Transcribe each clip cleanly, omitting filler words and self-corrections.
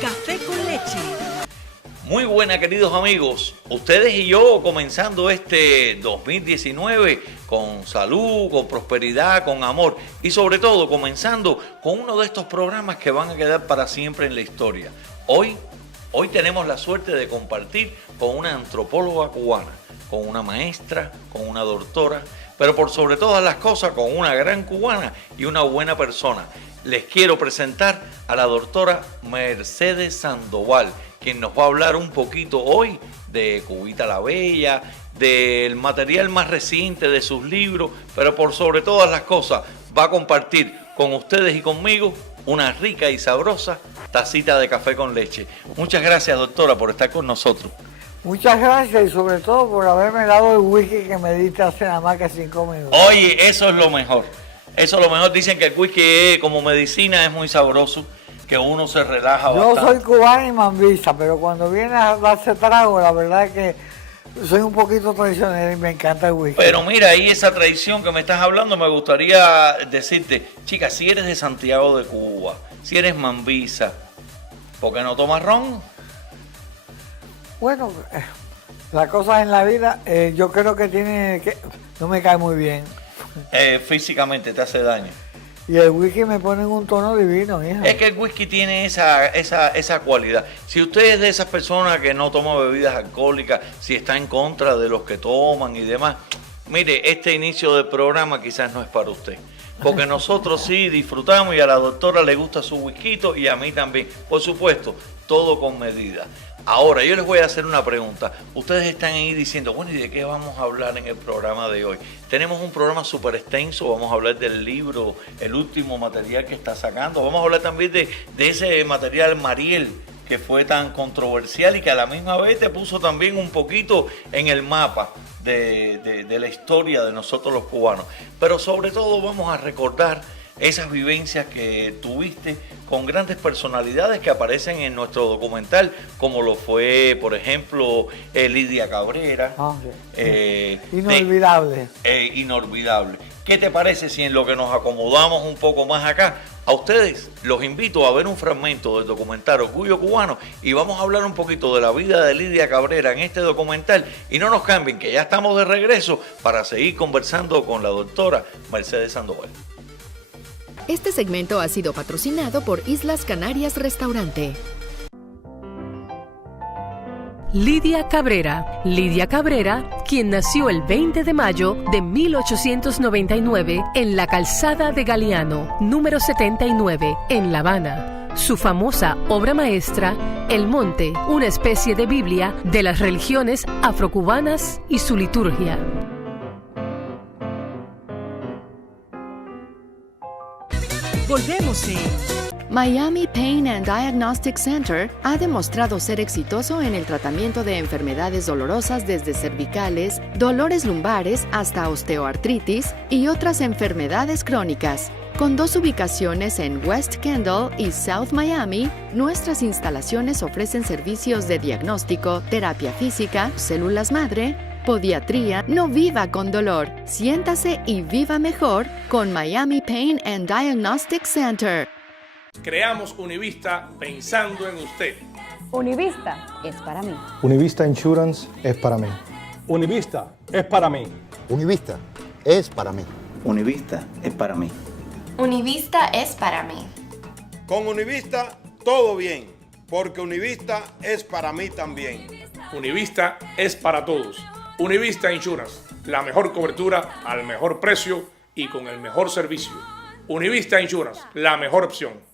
Café con Leche. Muy buena, queridos amigos. Ustedes y yo comenzando este 2019 con salud, con prosperidad, con amor y sobre todo comenzando con uno de estos programas que van a quedar para siempre en la historia. Hoy tenemos la suerte de compartir con una antropóloga cubana, con una maestra, con una doctora, pero por sobre todas las cosas con una gran cubana y una buena persona. Les quiero presentar a la doctora Mercedes Sandoval, quien nos va a hablar un poquito hoy de Cubita la Bella, del material más reciente de sus libros, pero por sobre todas las cosas va a compartir con ustedes y conmigo una rica y sabrosa tacita de café con leche. Muchas gracias, doctora, por estar con nosotros. Muchas gracias y sobre todo por haberme dado el whisky que me diste hace nada más que 5 minutos. Oye, eso es lo mejor. Eso es lo mejor. Dicen que el whisky como medicina es muy sabroso, que uno se relaja bastante. Yo soy cubana y mambista, pero cuando viene a darse trago, la verdad es que soy un poquito traicionero y me encanta el whisky. Pero mira, ahí esa tradición que me estás hablando, me gustaría decirte, chica, si eres de Santiago de Cuba, si eres mambisa, ¿por qué no tomas ron? Bueno, las cosas en la vida, yo creo que no me cae muy bien. Físicamente te hace daño. Y el whisky me pone en un tono divino, hija. Es que el whisky tiene esa cualidad. Si usted es de esas personas que no toma bebidas alcohólicas, si está en contra de los que toman y demás, mire, este inicio del programa quizás no es para usted. Porque nosotros sí disfrutamos y a la doctora le gusta su whisky y a mí también. Por supuesto, todo con medida. Ahora, yo les voy a hacer una pregunta. Ustedes están ahí diciendo, bueno, ¿y de qué vamos a hablar en el programa de hoy? Tenemos un programa súper extenso, vamos a hablar del libro, el último material que está sacando. Vamos a hablar también de ese material Mariel, que fue tan controversial y que a la misma vez te puso también un poquito en el mapa de la historia de nosotros los cubanos. Pero sobre todo vamos a recordar esas vivencias que tuviste con grandes personalidades que aparecen en nuestro documental, como lo fue, por ejemplo, Lidia Cabrera. Inolvidable. Inolvidable. ¿Qué te parece si en lo que nos acomodamos un poco más acá, a ustedes los invito a ver un fragmento del documental Orgullo Cubano y vamos a hablar un poquito de la vida de Lidia Cabrera en este documental y no nos cambien, que ya estamos de regreso para seguir conversando con la doctora Mercedes Sandoval. Este segmento ha sido patrocinado por Islas Canarias Restaurante. Lidia Cabrera, quien nació el 20 de mayo de 1899 en la calzada de Galeano, número 79, en La Habana. Su famosa obra maestra, El Monte, una especie de Biblia de las religiones afrocubanas y su liturgia. Volvemos en Miami Pain and Diagnostic Center ha demostrado ser exitoso en el tratamiento de enfermedades dolorosas desde cervicales, dolores lumbares hasta osteoartritis y otras enfermedades crónicas. Con 2 ubicaciones en West Kendall y South Miami, nuestras instalaciones ofrecen servicios de diagnóstico, terapia física, células madre, podiatría. No viva con dolor. Siéntase y viva mejor con Miami Pain and Diagnostic Center. Creamos Univista pensando en usted. Univista es para mí. Univista Insurance es para mí. Univista es para mí. Univista es para mí. Univista es para mí. Univista es para mí. Con Univista todo bien, porque Univista es para mí también. Univista es para todos. Univista Insurance, la mejor cobertura al mejor precio y con el mejor servicio. Univista Insurance, la mejor opción.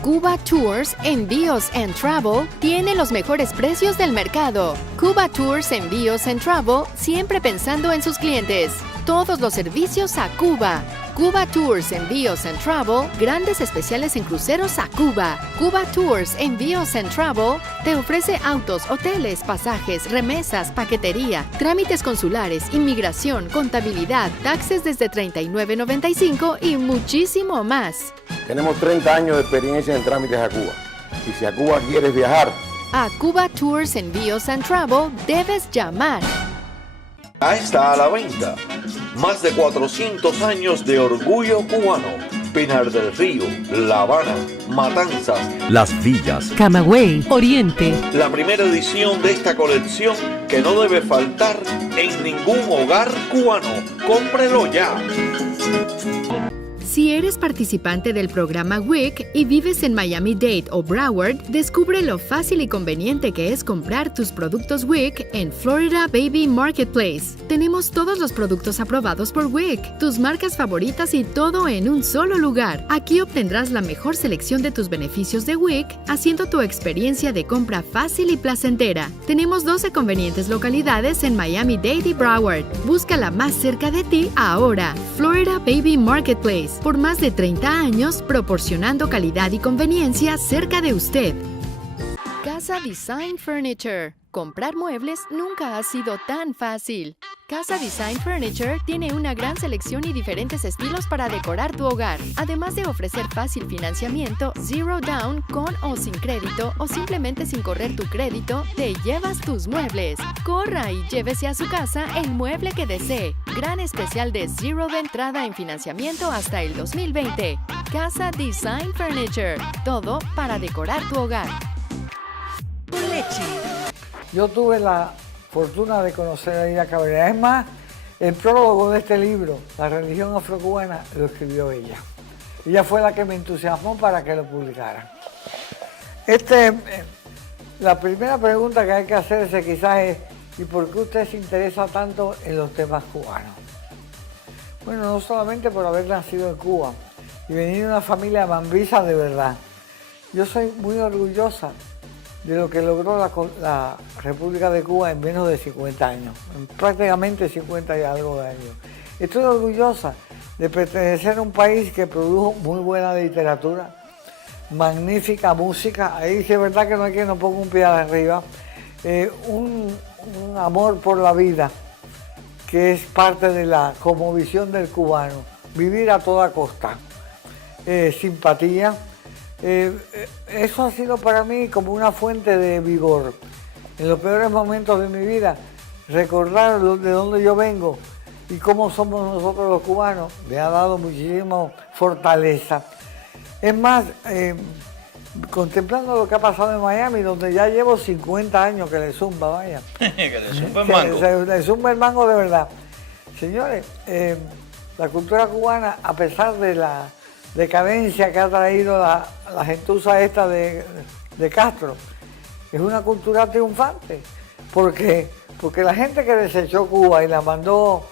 Cuba Tours Envíos and Travel tiene los mejores precios del mercado. Cuba Tours Envíos and Travel, siempre pensando en sus clientes. Todos los servicios a Cuba. Cuba Tours Envíos and Travel, grandes especiales en cruceros a Cuba. Cuba Tours Envíos and Travel te ofrece autos, hoteles, pasajes, remesas, paquetería, trámites consulares, inmigración, contabilidad, taxes desde $39.95 y muchísimo más. Tenemos 30 años de experiencia en trámites a Cuba. Y si a Cuba quieres viajar, A Cuba Tours Envíos and Travel debes llamar. Ya está a la venta. Más de 400 años de orgullo cubano. Pinar del Río, La Habana, Matanzas, Las Villas, Camagüey, Oriente. la primera edición de esta colección que no debe faltar en ningún hogar cubano. ¡Cómprelo ya! Si eres participante del programa WIC y vives en Miami-Dade o Broward, descubre lo fácil y conveniente que es comprar tus productos WIC en Florida Baby Marketplace. Tenemos todos los productos aprobados por WIC, tus marcas favoritas y todo en un solo lugar. Aquí obtendrás la mejor selección de tus beneficios de WIC, haciendo tu experiencia de compra fácil y placentera. Tenemos 12 convenientes localidades en Miami-Dade y Broward. Busca la más cerca de ti ahora. Florida Baby Marketplace. Por más de 30 años, proporcionando calidad y conveniencia cerca de usted. Casa Design Furniture. Comprar muebles nunca ha sido tan fácil. Casa Design Furniture tiene una gran selección y diferentes estilos para decorar tu hogar. Además de ofrecer fácil financiamiento, zero down, con o sin crédito, o simplemente sin correr tu crédito, te llevas tus muebles. Corra y llévese a su casa el mueble que desee. Gran especial de zero de entrada en financiamiento hasta el 2020. Casa Design Furniture. Todo para decorar tu hogar. Yo tuve la fortuna de conocer a Lidia Cabrera. Es más, el prólogo de este libro, La religión afrocubana, lo escribió ella. Ella fue la que me entusiasmó para que lo publicara. La primera pregunta que hay que hacerse quizás es, ¿y por qué usted se interesa tanto en los temas cubanos? Bueno, no solamente por haber nacido en Cuba y venir de una familia mambisa de verdad. Yo soy muy orgullosa de lo que logró la República de Cuba en menos de 50 años, en prácticamente 50 y algo de años. Estoy orgullosa de pertenecer a un país que produjo muy buena literatura, magnífica música, ahí sí es verdad que no hay quien no ponga un pie arriba, un amor por la vida, que es parte de la cosmovisión del cubano, vivir a toda costa, simpatía. Eso ha sido para mí como una fuente de vigor. En los peores momentos de mi vida, recordar de dónde yo vengo y cómo somos nosotros los cubanos me ha dado muchísima fortaleza. Es más, contemplando lo que ha pasado en Miami, donde ya llevo 50 años que le zumba, vaya. Que le zumba el mango. Le zumba el mango de verdad. Señores, la cultura cubana, a pesar de la decadencia que ha traído la gentuza esta de Castro, es una cultura triunfante, porque la gente que desechó Cuba y la mandó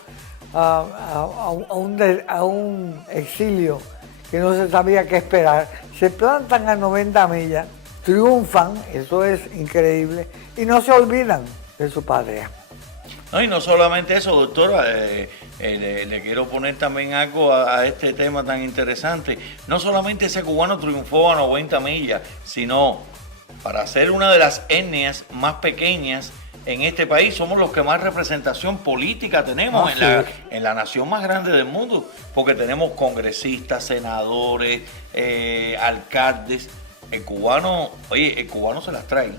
a un exilio que no se sabía qué esperar, se plantan a 90 millas, triunfan, eso es increíble, y no se olvidan de su patria. No, y no solamente eso, doctora, le quiero poner también algo a este tema tan interesante. No solamente ese cubano triunfó a 90 millas, sino para ser una de las etnias más pequeñas en este país, somos los que más representación política tenemos en la nación más grande del mundo, porque tenemos congresistas, senadores, alcaldes. El cubano se las trae.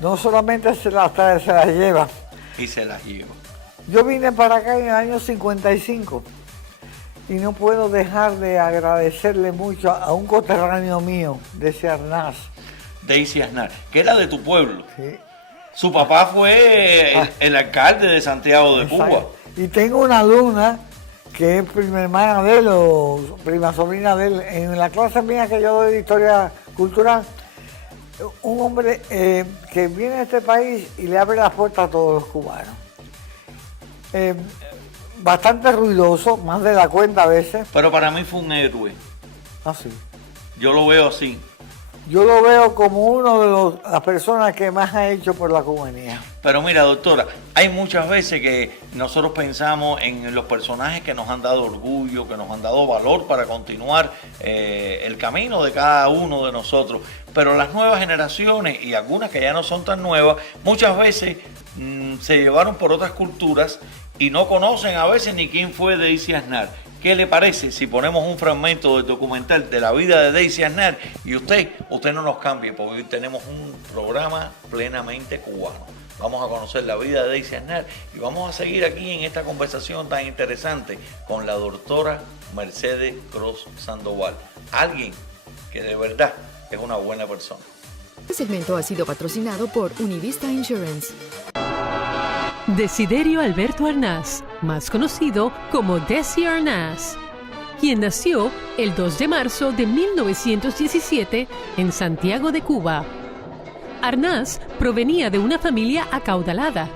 No solamente se las trae, se las lleva. Y se las lleva. Yo vine para acá en el año 55 y no puedo dejar de agradecerle mucho a un coterráneo mío, Daisy Arnaz. Daisy Arnaz, que era de tu pueblo. Sí. Su papá fue el alcalde de Santiago de Exacto. Cuba. Y tengo una alumna que es prima hermana de él o prima sobrina de él. En la clase mía que yo doy de historia cultural, un hombre que viene a este país y le abre las puertas a todos los cubanos. Bastante ruidoso, más de la cuenta a veces. Pero para mí fue un héroe. Ah, sí. Yo lo veo así. Yo lo veo como uno de las personas que más ha hecho por la cubanía. Pero mira, doctora, hay muchas veces que nosotros pensamos en los personajes que nos han dado orgullo, que nos han dado valor para continuar el camino de cada uno de nosotros. Pero las nuevas generaciones, y algunas que ya no son tan nuevas, muchas veces se llevaron por otras culturas y no conocen a veces ni quién fue Daisy Arnaz. ¿Qué le parece si ponemos un fragmento del documental de la vida de Daisy Arnaz y usted no nos cambie, porque hoy tenemos un programa plenamente cubano? Vamos a conocer la vida de Daisy Arnaz y vamos a seguir aquí en esta conversación tan interesante con la doctora Mercedes Cruz Sandoval. Alguien que de verdad es una buena persona. Este segmento ha sido patrocinado por Univista Insurance. Desiderio Alberto Arnaz, más conocido como Desi Arnaz, quien nació el 2 de marzo de 1917 en Santiago de Cuba. Arnaz provenía de una familia acaudalada,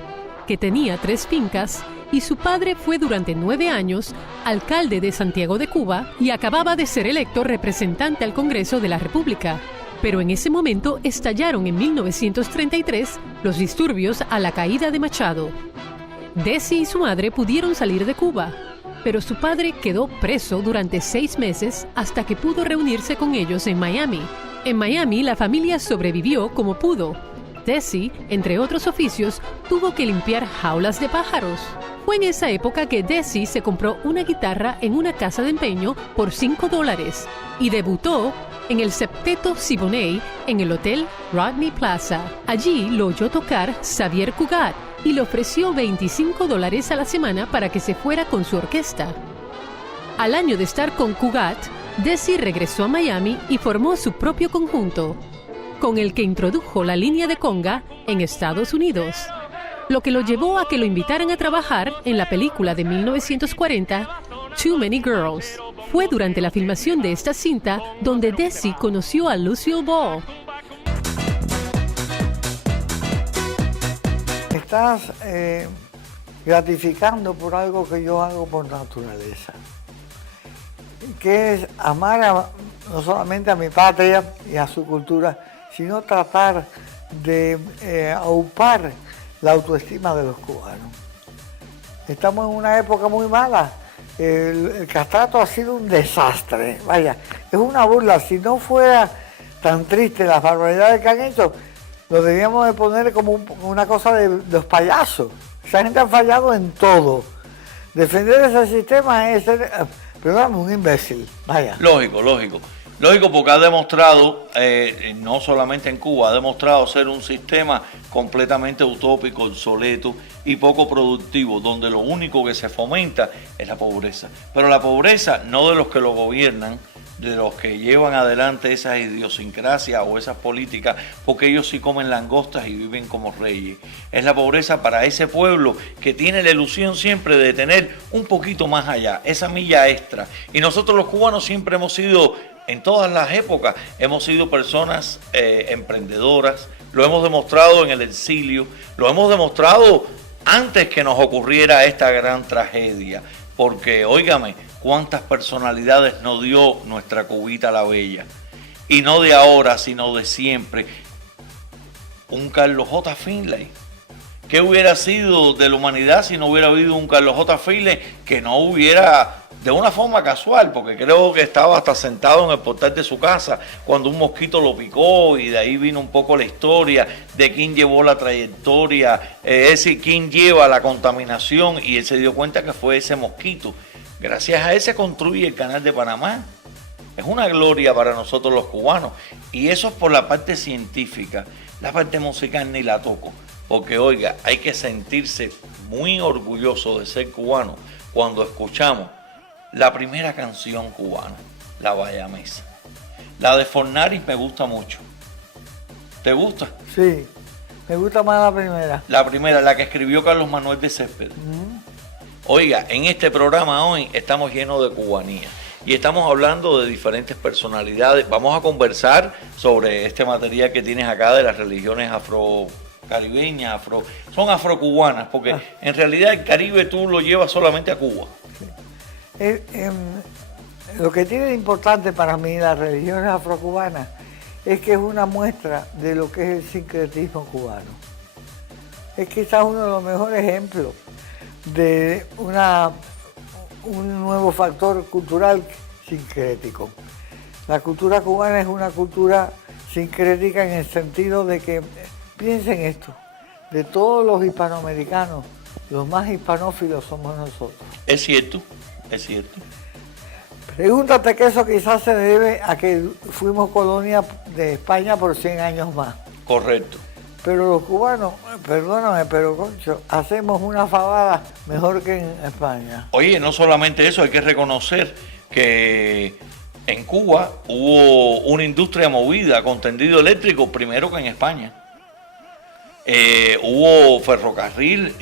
que tenía 3 fincas, y su padre fue durante 9 años alcalde de Santiago de Cuba y acababa de ser electo representante al Congreso de la República. Pero en ese momento estallaron en 1933 los disturbios a la caída de Machado. Desi y su madre pudieron salir de Cuba, pero su padre quedó preso durante 6 meses hasta que pudo reunirse con ellos en Miami. En Miami la familia sobrevivió como pudo. Desi, entre otros oficios, tuvo que limpiar jaulas de pájaros. Fue en esa época que Desi se compró una guitarra en una casa de empeño por $5 y debutó en el Septeto Siboney en el Hotel Rodney Plaza. Allí lo oyó tocar Xavier Cugat y le ofreció $25 a la semana para que se fuera con su orquesta. Al año de estar con Cugat, Desi regresó a Miami y formó su propio conjunto, con el que introdujo la línea de conga en Estados Unidos, lo que lo llevó a que lo invitaran a trabajar en la película de 1940, Too Many Girls. Fue durante la filmación de esta cinta donde Desi conoció a Lucille Ball. Estás gratificando por algo que yo hago por naturaleza, que es amar no solamente a mi patria y a su cultura, sino tratar de aupar la autoestima de los cubanos. Estamos en una época muy mala. El castrato ha sido un desastre. Vaya, es una burla. Si no fuera tan triste las barbaridades que han hecho, lo debíamos de poner como una cosa de los payasos. Esa gente ha fallado en todo. Defender ese sistema es ser, perdón, un imbécil. Vaya. Lógico, lógico. Lógico, porque ha demostrado, no solamente en Cuba, ha demostrado ser un sistema completamente utópico, obsoleto y poco productivo, donde lo único que se fomenta es la pobreza. Pero la pobreza no de los que lo gobiernan, de los que llevan adelante esas idiosincrasias o esas políticas, porque ellos sí comen langostas y viven como reyes. Es la pobreza para ese pueblo que tiene la ilusión siempre de tener un poquito más allá, esa milla extra. Y nosotros los cubanos siempre hemos sido, en todas las épocas, hemos sido personas emprendedoras, lo hemos demostrado en el exilio, lo hemos demostrado antes que nos ocurriera esta gran tragedia, porque, óigame, cuántas personalidades nos dio nuestra Cubita la Bella, y no de ahora, sino de siempre. Un Carlos J. Finlay. ¿Qué hubiera sido de la humanidad si no hubiera habido un Carlos J. Finlay que no hubiera, de una forma casual, porque creo que estaba hasta sentado en el portal de su casa cuando un mosquito lo picó, y de ahí vino un poco la historia de quién llevó la trayectoria, es decir, quién lleva la contaminación, y él se dio cuenta que fue ese mosquito. Gracias a él se construye el Canal de Panamá. Es una gloria para nosotros los cubanos, y eso es por la parte científica. La parte musical ni la toco, porque oiga, hay que sentirse muy orgulloso de ser cubano cuando escuchamos la primera canción cubana, La Bayamesa. La de Fornari me gusta mucho. ¿Te gusta? Sí, me gusta más la primera. La primera, la que escribió Carlos Manuel de Céspedes. Oiga, en este programa hoy estamos llenos de cubanía y estamos hablando de diferentes personalidades. Vamos a conversar sobre este material que tienes acá de las religiones afrocaribeñas, son afrocubanas, porque en realidad el Caribe tú lo llevas solamente a Cuba. Lo que tiene de importante para mí las religiones afrocubanas es que es una muestra de lo que es el sincretismo cubano. Es quizás uno de los mejores ejemplos de un nuevo factor cultural sincrético. La cultura cubana es una cultura sincrética en el sentido de que, piensen esto, de todos los hispanoamericanos, los más hispanófilos somos nosotros. Es cierto, es cierto. Pregúntate que eso quizás se debe a que fuimos colonia de España por 100 años más. Correcto. Pero los cubanos, perdóname, pero concho, hacemos una fabada mejor que en España. Oye, no solamente eso, hay que reconocer que en Cuba hubo una industria movida con tendido eléctrico primero que en España. Hubo ferrocarril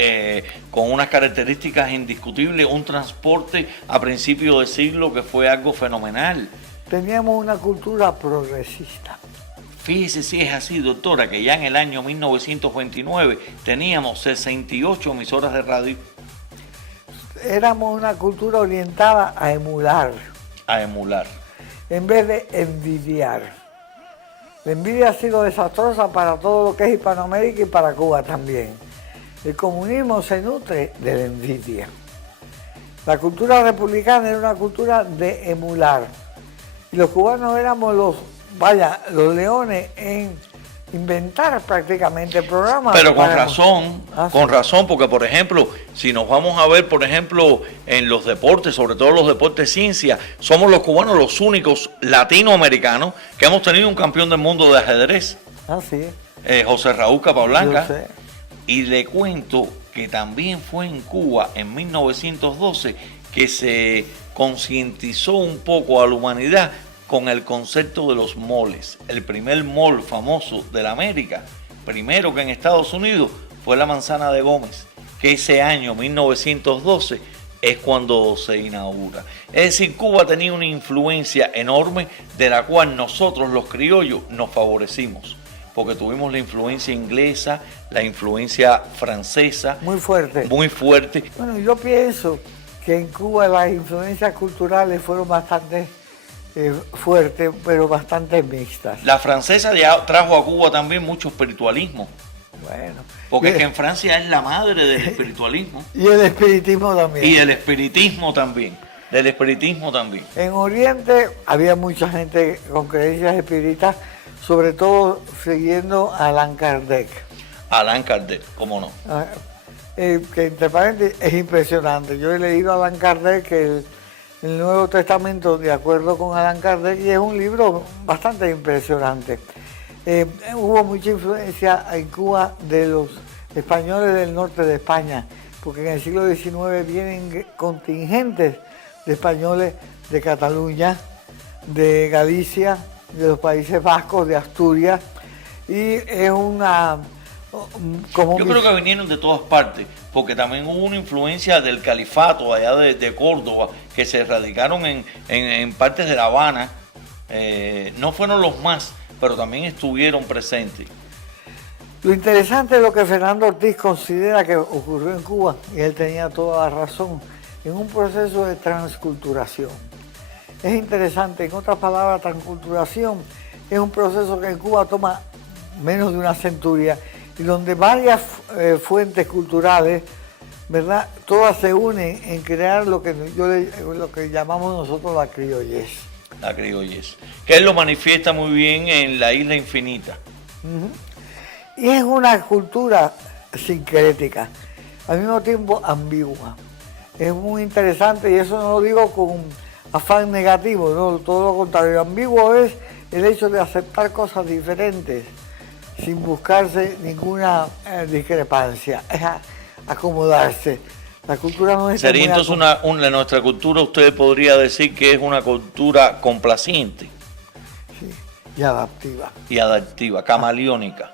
con unas características indiscutibles, un transporte a principios de siglo que fue algo fenomenal. Teníamos una cultura progresista. Fíjese si es así, doctora, que ya en el año 1929 teníamos 68 emisoras de radio. Éramos una cultura orientada a emular. A emular. En vez de envidiar. La envidia ha sido desastrosa para todo lo que es Hispanoamérica y para Cuba también. El comunismo se nutre de la envidia. La cultura republicana era una cultura de emular. Y los cubanos éramos los leones en inventar prácticamente programas. Pero con razón, porque por ejemplo, si nos vamos a ver, por ejemplo, en los deportes, sobre todo los deportes ciencia, somos los cubanos los únicos latinoamericanos que hemos tenido un campeón del mundo de ajedrez. Sí. José Raúl Capablanca. Yo sé. Y le cuento que también fue en Cuba en 1912 que se concientizó un poco a la humanidad con el concepto de los moles. El primer mall famoso de la América, primero que en Estados Unidos, fue la Manzana de Gómez, que ese año, 1912, es cuando se inaugura. Es decir, Cuba tenía una influencia enorme de la cual nosotros los criollos nos favorecimos, porque tuvimos la influencia inglesa, la influencia francesa. Muy fuerte. Muy fuerte. Bueno, yo pienso que en Cuba las influencias culturales fueron bastante fuertes, pero bastante mixtas. La francesa ya trajo a Cuba también mucho espiritualismo. Bueno. Porque es que en Francia es la madre del espiritualismo. Y el espiritismo también. Y el espiritismo también. Del espiritismo también. En Oriente había mucha gente con creencias espíritas, sobre todo siguiendo a Allan Kardec. Allan Kardec, cómo no. Que entre paréntesis es impresionante. Yo he leído a Allan Kardec, el Nuevo Testamento, de acuerdo con Allan Kardec, y es un libro bastante impresionante. Hubo mucha influencia en Cuba de los españoles del norte de España, porque en el siglo XIX vienen contingentes de españoles de Cataluña, de Galicia, de los Países Vascos, de Asturias, y es una... Yo creo que vinieron de todas partes, porque también hubo una influencia del califato allá de Córdoba, que se radicaron en partes de La Habana. No fueron los más, pero también estuvieron presentes. Lo interesante es lo que Fernando Ortiz considera que ocurrió en Cuba, y él tenía toda la razón, en un proceso de transculturación. Es interesante, en otras palabras, transculturación es un proceso que en Cuba toma menos de una centuria, y donde varias fuentes culturales, ¿verdad?, todas se unen en crear lo que llamamos nosotros la criollez. La criollez, que él lo manifiesta muy bien en La Isla Infinita. Y es una cultura sincrética, al mismo tiempo ambigua. Es muy interesante, y eso no lo digo con afán negativo, no, todo lo contrario. Ambiguo es el hecho de aceptar cosas diferentes sin buscarse ninguna discrepancia, es acomodarse. La cultura no es... Sería entonces nuestra cultura, usted podría decir que es una cultura complaciente. Sí, y adaptiva. Y adaptiva, camaleónica.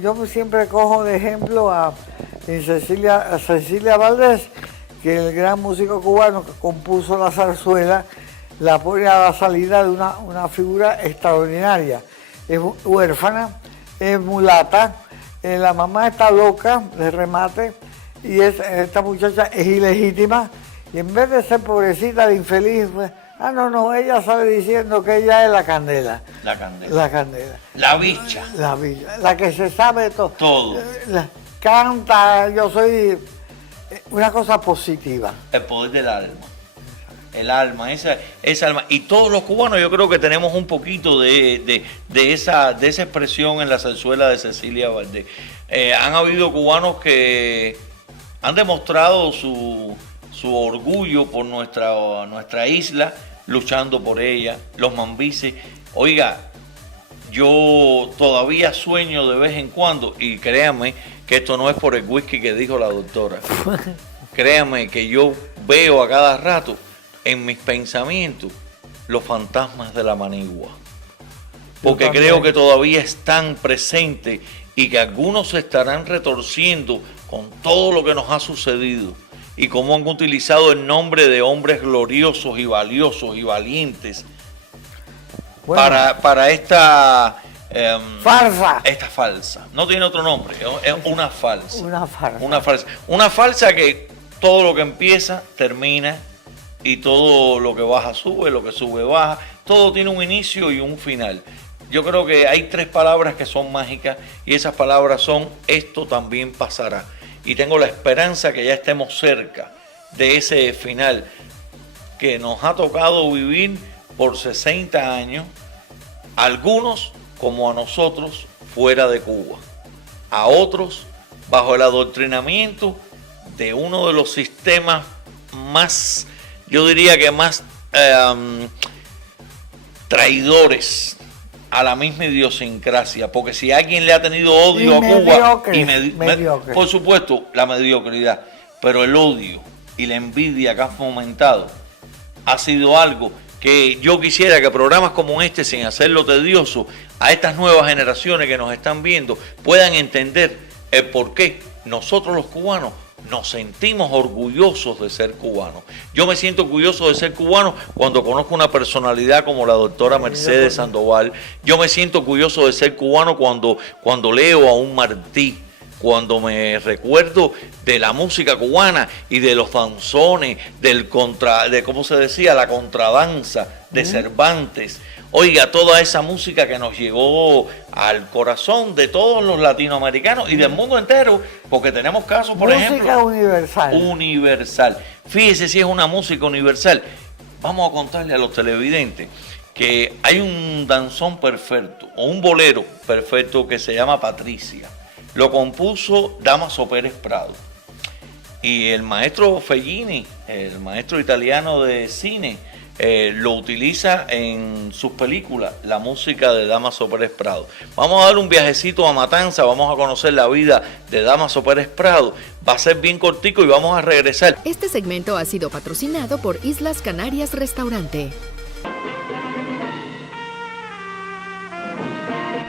Yo siempre cojo de ejemplo a Cecilia Valdés, que el gran músico cubano que compuso la zarzuela, la pone a la salida de una figura extraordinaria. Es huérfana, es mulata, la mamá está loca de remate, y esta muchacha es ilegítima, y en vez de ser pobrecita, de infeliz, pues, ella sale diciendo que ella es la candela. La candela. La candela. La bicha. La bicha, la que se sabe todo. Todo. Canta, yo soy una cosa positiva. El poder del alma. El alma, esa alma. Y todos los cubanos yo creo que tenemos un poquito de esa expresión en la zarzuela de Cecilia Valdés. Han habido cubanos que han demostrado su orgullo por nuestra isla, luchando por ella, los mambises. Oiga, yo todavía sueño de vez en cuando, y créanme que esto no es por el whisky que dijo la doctora. Créanme que yo veo a cada rato en mis pensamientos los fantasmas de la manigua. Porque creo que todavía están presentes y que algunos se estarán retorciendo con todo lo que nos ha sucedido y cómo han utilizado el nombre de hombres gloriosos y valiosos y valientes para esta farsa. Esta falsa. No tiene otro nombre, es una falsa. Una farsa. Una falsa. Una falsa que todo lo que empieza termina y todo lo que baja sube, lo que sube baja. Todo tiene un inicio y un final. Yo creo que hay 3 palabras que son mágicas y esas palabras son: esto también pasará. Y tengo la esperanza que ya estemos cerca de ese final que nos ha tocado vivir por 60 años, algunos como a nosotros fuera de Cuba, a otros bajo el adoctrinamiento de uno de los sistemas más, yo diría que más traidores a la misma idiosincrasia, porque si alguien le ha tenido odio a Cuba, por supuesto la mediocridad, pero el odio y la envidia que han fomentado ha sido algo que yo quisiera que programas como este, sin hacerlo tedioso, a estas nuevas generaciones que nos están viendo puedan entender el por qué nosotros los cubanos nos sentimos orgullosos de ser cubanos. Yo me siento orgulloso de ser cubano cuando conozco una personalidad como la doctora Mercedes Sandoval. Yo me siento orgulloso de ser cubano cuando leo a un Martí, cuando me recuerdo de la música cubana y de los danzones, de cómo se decía, la contradanza de Cervantes. Oiga, toda esa música que nos llegó al corazón de todos los latinoamericanos y del mundo entero, porque tenemos casos, por ejemplo... Música universal. Universal. Fíjese si es una música universal. Vamos a contarle a los televidentes que hay un danzón perfecto, o un bolero perfecto que se llama Patricia. Lo compuso Dámaso Pérez Prado. Y el maestro Fellini, el maestro italiano de cine, lo utiliza en sus películas, la música de Dámaso Pérez Prado. Vamos a dar un viajecito a Matanza, vamos a conocer la vida de Dámaso Pérez Prado. Va a ser bien cortico y vamos a regresar. Este segmento ha sido patrocinado por Islas Canarias Restaurante.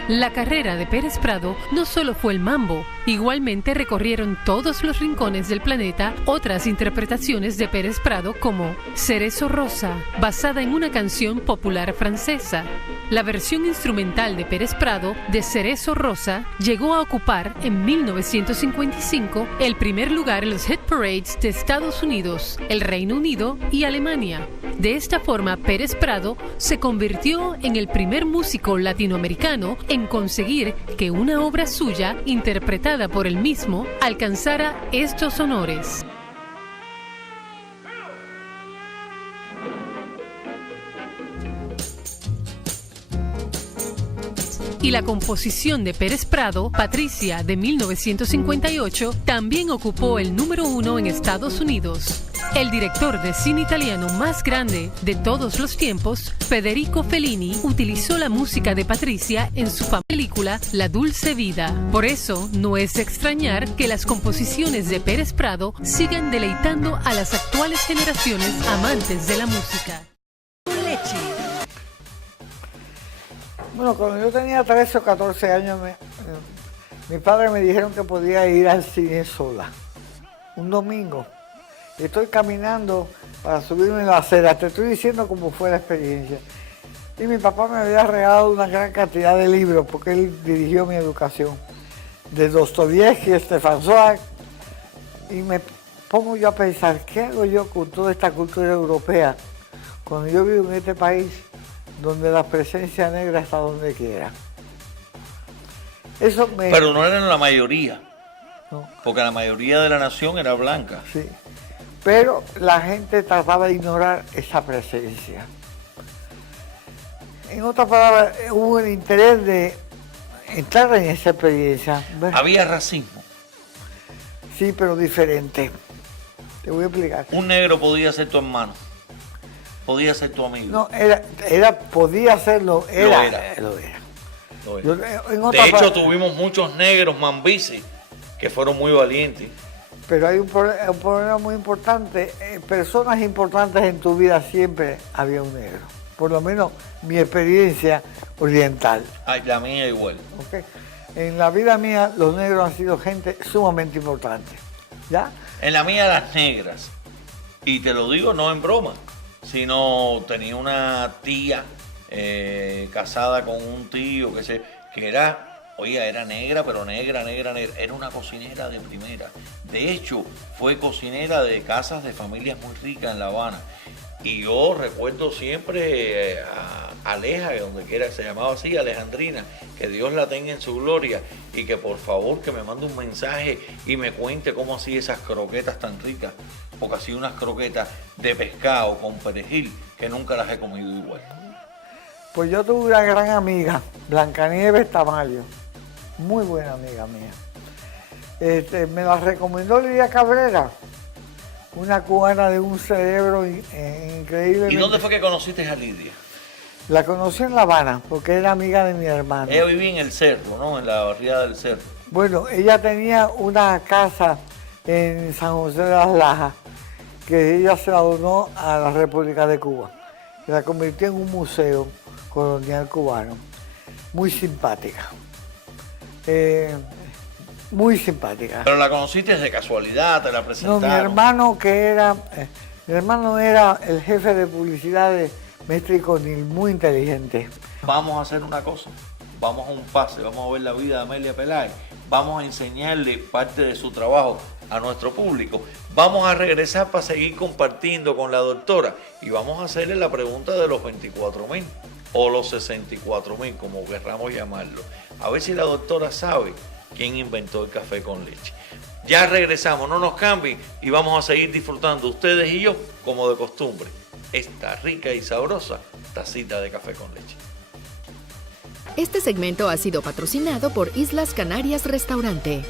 La carrera de Pérez Prado no solo fue el mambo, igualmente recorrieron todos los rincones del planeta otras interpretaciones de Pérez Prado como Cerezo Rosa, basada en una canción popular francesa. La versión instrumental de Pérez Prado de Cerezo Rosa llegó a ocupar en 1955 el primer lugar en los hit parades de Estados Unidos, el Reino Unido y Alemania. De esta forma, Pérez Prado se convirtió en el primer músico latinoamericano en conseguir que una obra suya, interpretada por él mismo, alcanzara estos honores. Y la composición de Pérez Prado, Patricia, de 1958, también ocupó el número 1 en Estados Unidos. El director de cine italiano más grande de todos los tiempos, Federico Fellini, utilizó la música de Patricia en su película La Dulce Vida. Por eso, no es de extrañar que las composiciones de Pérez Prado sigan deleitando a las actuales generaciones amantes de la música. Bueno, cuando yo tenía 13 o 14 años, mis padres me dijeron que podía ir al cine sola. Un domingo. Estoy caminando para subirme en la acera. Te estoy diciendo cómo fue la experiencia. Y mi papá me había regalado una gran cantidad de libros porque él dirigió mi educación. De Dostoyevsky, Stefan Zweig. Y me pongo yo a pensar, ¿qué hago yo con toda esta cultura europea cuando yo vivo en este país donde la presencia negra está donde quiera? Pero no eran la mayoría. No. Porque la mayoría de la nación era blanca. Sí. Pero la gente trataba de ignorar esa presencia. En otras palabras, hubo el interés de entrar en esa experiencia. Había racismo. Sí, pero diferente. Te voy a explicar. Un negro podía ser tu hermano. Podía ser tu amigo. No, podía serlo. Lo era. De hecho, tuvimos muchos negros mambises que fueron muy valientes. Pero hay un problema muy importante. Personas importantes en tu vida siempre había un negro. Por lo menos mi experiencia oriental. Ay, la mía igual. ¿Okay? En la vida mía los negros han sido gente sumamente importante. ¿Ya? En la mía las negras. Y te lo digo no en broma, sino tenía una tía casada con un tío que era negra, pero negra. Era una cocinera de primera. De hecho, fue cocinera de casas de familias muy ricas en La Habana. Y yo recuerdo siempre a Aleja, donde quiera se llamaba así, Alejandrina, que Dios la tenga en su gloria y que por favor que me mande un mensaje y me cuente cómo hacía esas croquetas tan ricas, porque hacía unas croquetas de pescado con perejil que nunca las he comido igual. Pues yo tuve una gran amiga, Blancanieves Tamayo, muy buena amiga mía. Me la recomendó Lidia Cabrera, una cubana de un cerebro increíble. ¿Y dónde fue que conociste a Lidia? La conocí en La Habana, porque era amiga de mi hermano. Ella vivía en el Cerro, ¿no? En la barriada del Cerro. Bueno, ella tenía una casa en San José de las Lajas, que ella se la donó a la República de Cuba. La convirtió en un museo colonial cubano. Muy simpática. Muy simpática. ¿Pero la conociste de casualidad? ¿Te la presentaron? No, mi hermano era el jefe de publicidad de Mestre y Conil, muy inteligente. Vamos a hacer una cosa, vamos a un pase, vamos a ver la vida de Amelia Peláez, vamos a enseñarle parte de su trabajo a nuestro público. Vamos a regresar para seguir compartiendo con la doctora y vamos a hacerle la pregunta de los 24.000 o los 64.000, como querramos llamarlo. A ver si la doctora sabe quién inventó el café con leche. Ya regresamos, no nos cambien y vamos a seguir disfrutando ustedes y yo, como de costumbre, esta rica y sabrosa tacita de café con leche. Este segmento ha sido patrocinado por Islas Canarias Restaurante.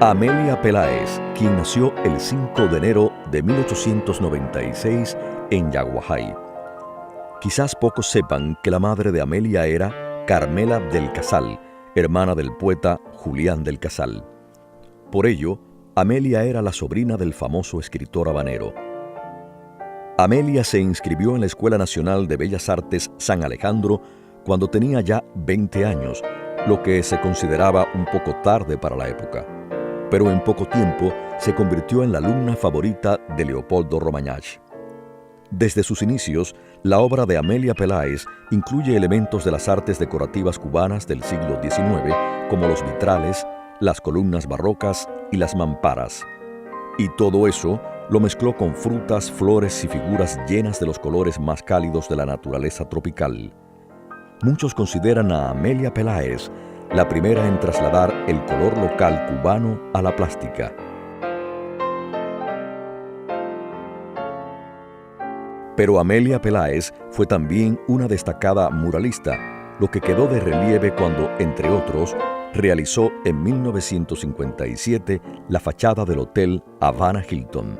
Amelia Peláez, quien nació el 5 de enero de 1896 en Yaguajay. Quizás pocos sepan que la madre de Amelia era Carmela del Casal, hermana del poeta Julián del Casal. Por ello, Amelia era la sobrina del famoso escritor habanero. Amelia se inscribió en la Escuela Nacional de Bellas Artes San Alejandro cuando tenía ya 20 años, lo que se consideraba un poco tarde para la época. Pero en poco tiempo se convirtió en la alumna favorita de Leopoldo Romagnach. Desde sus inicios, la obra de Amelia Peláez incluye elementos de las artes decorativas cubanas del siglo XIX, como los vitrales, las columnas barrocas y las mamparas. Y todo eso lo mezcló con frutas, flores y figuras llenas de los colores más cálidos de la naturaleza tropical. Muchos consideran a Amelia Peláez la primera en trasladar el color local cubano a la plástica. Pero Amelia Peláez fue también una destacada muralista, lo que quedó de relieve cuando, entre otros, realizó en 1957 la fachada del Hotel Havana Hilton.